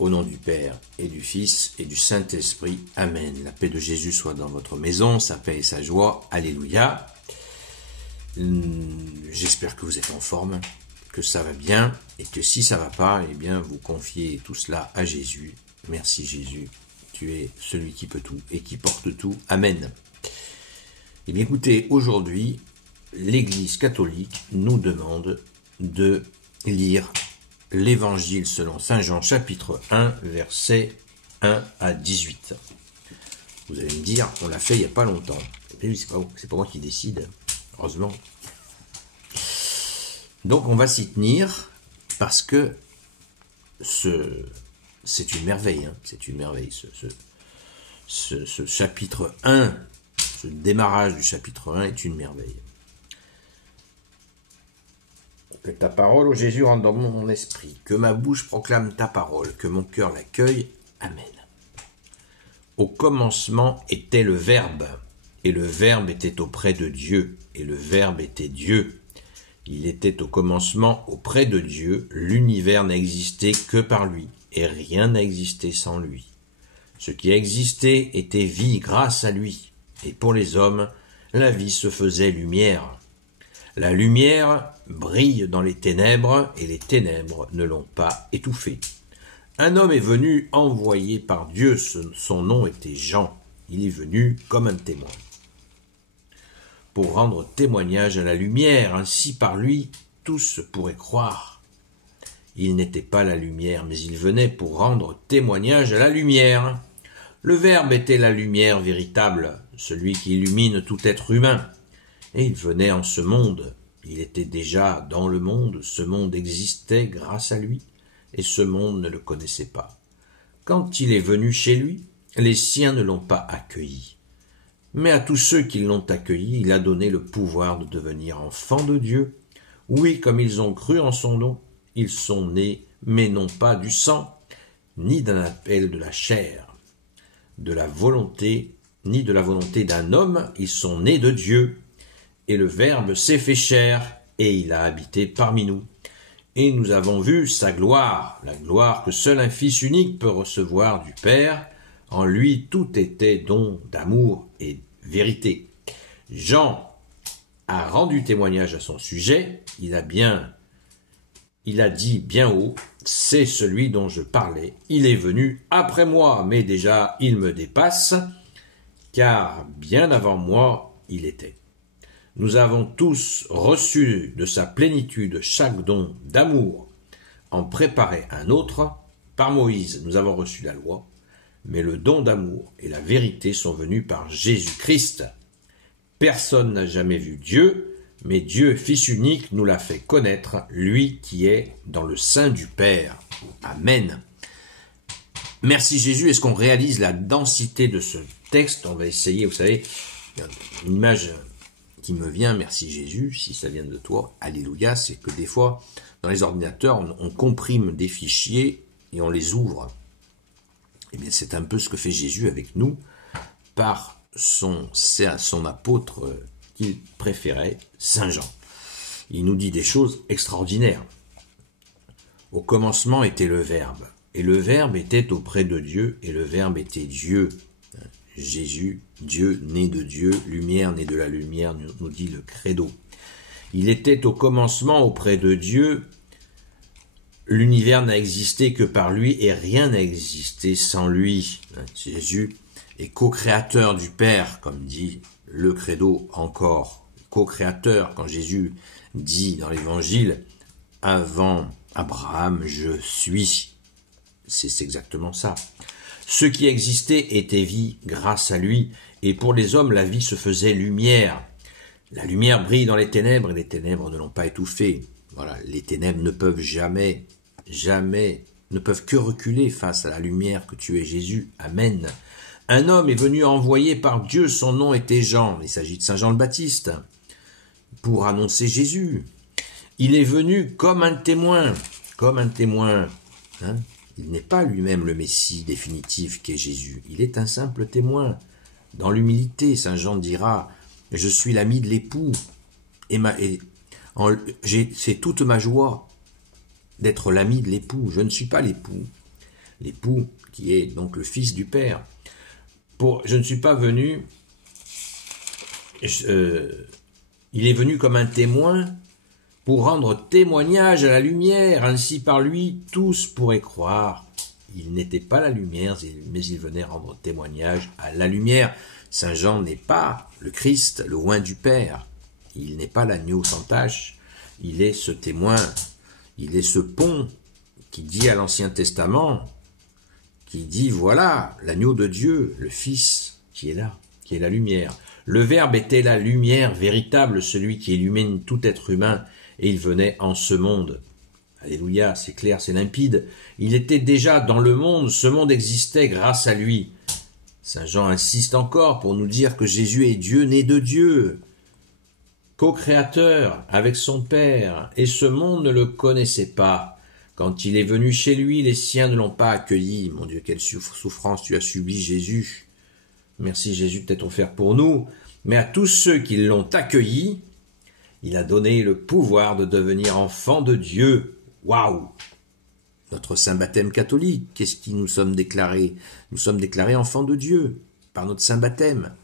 Au nom du Père et du Fils et du Saint-Esprit. Amen. La paix de Jésus soit dans votre maison, sa paix et sa joie. Alléluia. J'espère que vous êtes en forme, que ça va bien, et que si ça va pas, eh bien, vous confiez tout cela à Jésus. Merci Jésus. Tu es celui qui peut tout et qui porte tout. Amen. Eh bien, écoutez, aujourd'hui, l'Église catholique nous demande de lire l'Évangile selon saint Jean, chapitre 1, versets 1 à 18. Vous allez me dire, on l'a fait il n'y a pas longtemps. Et oui, c'est pas moi qui décide, heureusement. Donc on va s'y tenir, parce que c'est une merveille, hein, c'est une merveille, ce chapitre 1, ce démarrage du chapitre 1 est une merveille. Que ta parole, ô Jésus, rentre dans mon esprit, que ma bouche proclame ta parole, que mon cœur l'accueille. Amen. Au commencement était le Verbe, et le Verbe était auprès de Dieu, et le Verbe était Dieu. Il était au commencement auprès de Dieu, l'univers n'existait que par lui, et rien n'a existé sans lui. Ce qui existait était vie grâce à lui, et pour les hommes, la vie se faisait lumière. La lumière brille dans les ténèbres, et les ténèbres ne l'ont pas étouffée. Un homme est venu envoyé par Dieu, son nom était Jean. Il est venu comme un témoin, pour rendre témoignage à la lumière, ainsi par lui tous pourraient croire. Il n'était pas la lumière, mais il venait pour rendre témoignage à la lumière. Le Verbe était la lumière véritable, celui qui illumine tout être humain. Et il venait en ce monde. Il était déjà dans le monde, ce monde existait grâce à lui, et ce monde ne le connaissait pas. Quand il est venu chez lui, les siens ne l'ont pas accueilli. Mais à tous ceux qui l'ont accueilli, il a donné le pouvoir de devenir enfants de Dieu. Oui, comme ils ont cru en son nom, ils sont nés, mais non pas du sang, ni d'un appel de la chair, de la volonté, ni de la volonté d'un homme, ils sont nés de Dieu. Et le Verbe s'est fait chair, et il a habité parmi nous. Et nous avons vu sa gloire, la gloire que seul un Fils unique peut recevoir du Père. En lui, tout était don d'amour et vérité. Jean a rendu témoignage à son sujet. Il a dit bien haut, c'est celui dont je parlais. Il est venu après moi, mais déjà il me dépasse, car bien avant moi, il était. Nous avons tous reçu de sa plénitude chaque don d'amour, en préparait un autre. Par Moïse, nous avons reçu la loi, mais le don d'amour et la vérité sont venus par Jésus-Christ. Personne n'a jamais vu Dieu, mais Dieu, Fils unique, nous l'a fait connaître, lui qui est dans le sein du Père. Amen. Merci Jésus. Est-ce qu'on réalise la densité de ce texte? On va essayer, vous savez, une image qui me vient, merci Jésus, si ça vient de toi, alléluia, c'est que des fois, dans les ordinateurs, on comprime des fichiers et on les ouvre. Eh bien, c'est un peu ce que fait Jésus avec nous, par son apôtre qu'il préférait, Saint Jean. Il nous dit des choses extraordinaires. Au commencement était le Verbe, et le Verbe était auprès de Dieu, et le Verbe était Dieu. Jésus, Dieu, né de Dieu, lumière, né de la lumière, nous dit le credo. Il était au commencement auprès de Dieu, l'univers n'a existé que par lui et rien n'a existé sans lui. Jésus est co-créateur du Père, comme dit le credo encore. Co-créateur, quand Jésus dit dans l'Évangile, avant Abraham, je suis. C'est exactement ça. Ce qui existait était vie grâce à lui, et pour les hommes, la vie se faisait lumière. La lumière brille dans les ténèbres, et les ténèbres ne l'ont pas étouffée. Voilà, les ténèbres ne peuvent jamais, ne peuvent que reculer face à la lumière que tu es Jésus. Amen. Un homme est venu envoyé par Dieu, son nom était Jean. Il s'agit de Saint Jean le Baptiste, pour annoncer Jésus. Il est venu comme un témoin, hein. Il n'est pas lui-même le Messie définitif qu'est Jésus. Il est un simple témoin. Dans l'humilité, Saint Jean dira « Je suis l'ami de l'époux, c'est toute ma joie d'être l'ami de l'époux. Je ne suis pas l'époux. l'époux qui est donc le fils du Père. Je ne suis pas venu, il est venu comme un témoin pour rendre témoignage à la lumière, ainsi par lui tous pourraient croire. Il n'était pas la lumière, mais il venait rendre témoignage à la lumière. Saint Jean n'est pas le Christ, le oint du Père. Il n'est pas l'agneau sans tache. Il est ce témoin, il est ce pont qui dit à l'Ancien Testament, qui dit voilà l'agneau de Dieu, le Fils qui est là, qui est la lumière. Le Verbe était la lumière véritable, celui qui illumine tout être humain, et il venait en ce monde. Alléluia, c'est clair, c'est limpide. Il était déjà dans le monde, ce monde existait grâce à lui. Saint Jean insiste encore pour nous dire que Jésus est Dieu, né de Dieu, co-créateur avec son Père, et ce monde ne le connaissait pas. Quand il est venu chez lui, les siens ne l'ont pas accueilli. Mon Dieu, quelle souffrance tu as subi, Jésus. Merci Jésus de t'être offert pour nous. Mais à tous ceux qui l'ont accueilli, il a donné le pouvoir de devenir enfants de Dieu. Waouh! Notre saint baptême catholique, qu'est-ce qui nous sommes déclarés? Nous sommes déclarés enfants de Dieu par notre saint baptême.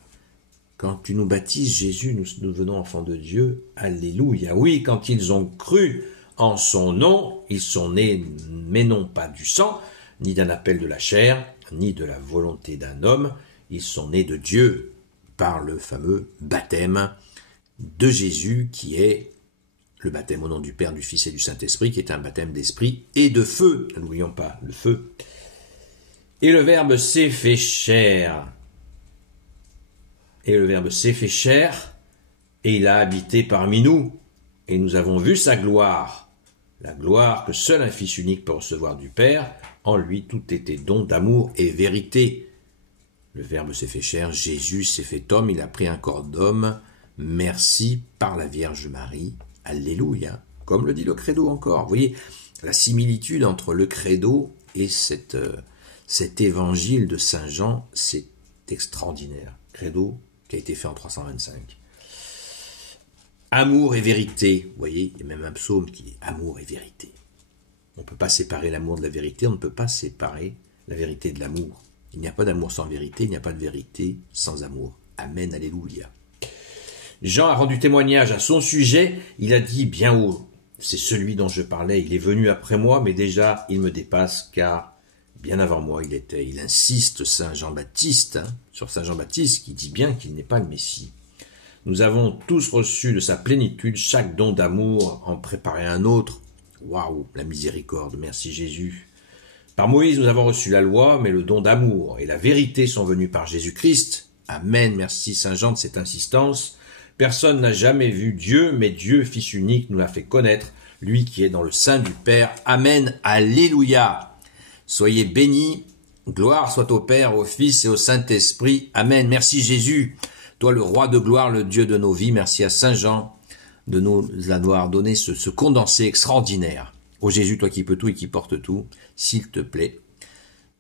Quand tu nous baptises, Jésus, nous devenons enfants de Dieu. Alléluia. Oui, quand ils ont cru en son nom, ils sont nés, mais non pas du sang, ni d'un appel de la chair, ni de la volonté d'un homme. Ils sont nés de Dieu par le fameux baptême de Jésus, qui est le baptême au nom du Père, du Fils et du Saint-Esprit, qui est un baptême d'esprit et de feu. N'oublions pas le feu. Et le Verbe s'est fait chair. Et le Verbe s'est fait chair, et il a habité parmi nous. Et nous avons vu sa gloire. La gloire que seul un Fils unique peut recevoir du Père. En lui, tout était don d'amour et vérité. Le Verbe s'est fait chair, Jésus s'est fait homme, il a pris un corps d'homme. Merci par la Vierge Marie. Alléluia. Comme le dit le credo encore. Vous voyez, la similitude entre le credo et cet évangile de Saint Jean, c'est extraordinaire. Credo qui a été fait en 325. Amour et vérité. Vous voyez, il y a même un psaume qui est amour et vérité. On ne peut pas séparer l'amour de la vérité, on ne peut pas séparer la vérité de l'amour. Il n'y a pas d'amour sans vérité, il n'y a pas de vérité sans amour. Amen, alléluia. Jean a rendu témoignage à son sujet, il a dit bien haut, c'est celui dont je parlais, il est venu après moi, mais déjà il me dépasse, car bien avant moi il était. Il insiste Saint Jean-Baptiste, sur Saint Jean-Baptiste, qui dit bien qu'il n'est pas le Messie. Nous avons tous reçu de sa plénitude, chaque don d'amour en préparait un autre. Waouh, la miséricorde, merci Jésus. Par Moïse nous avons reçu la loi, mais le don d'amour et la vérité sont venus par Jésus-Christ. Amen, merci Saint Jean de cette insistance. Personne n'a jamais vu Dieu, mais Dieu, Fils unique, nous l'a fait connaître, lui qui est dans le sein du Père. Amen, alléluia. Soyez bénis, gloire soit au Père, au Fils et au Saint-Esprit. Amen, merci Jésus, toi le roi de gloire, le Dieu de nos vies. Merci à Saint Jean de nous avoir donné ce condensé extraordinaire. Ô Jésus, toi qui peux tout et qui portes tout, s'il te plaît,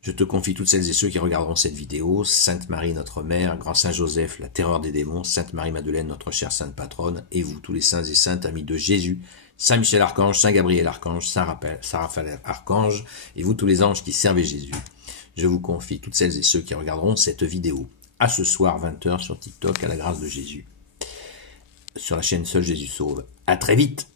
je te confie toutes celles et ceux qui regarderont cette vidéo, Sainte Marie, notre Mère, Grand Saint Joseph, la terreur des démons, Sainte Marie-Madeleine, notre chère Sainte Patronne, et vous, tous les saints et saintes amis de Jésus, Saint Michel Archange, Saint Gabriel Archange, Saint Raphaël Archange, et vous, tous les anges qui servez Jésus. Je vous confie toutes celles et ceux qui regarderont cette vidéo. À ce soir, 20h, sur TikTok, à la grâce de Jésus. Sur la chaîne Seul Jésus Sauve. À très vite!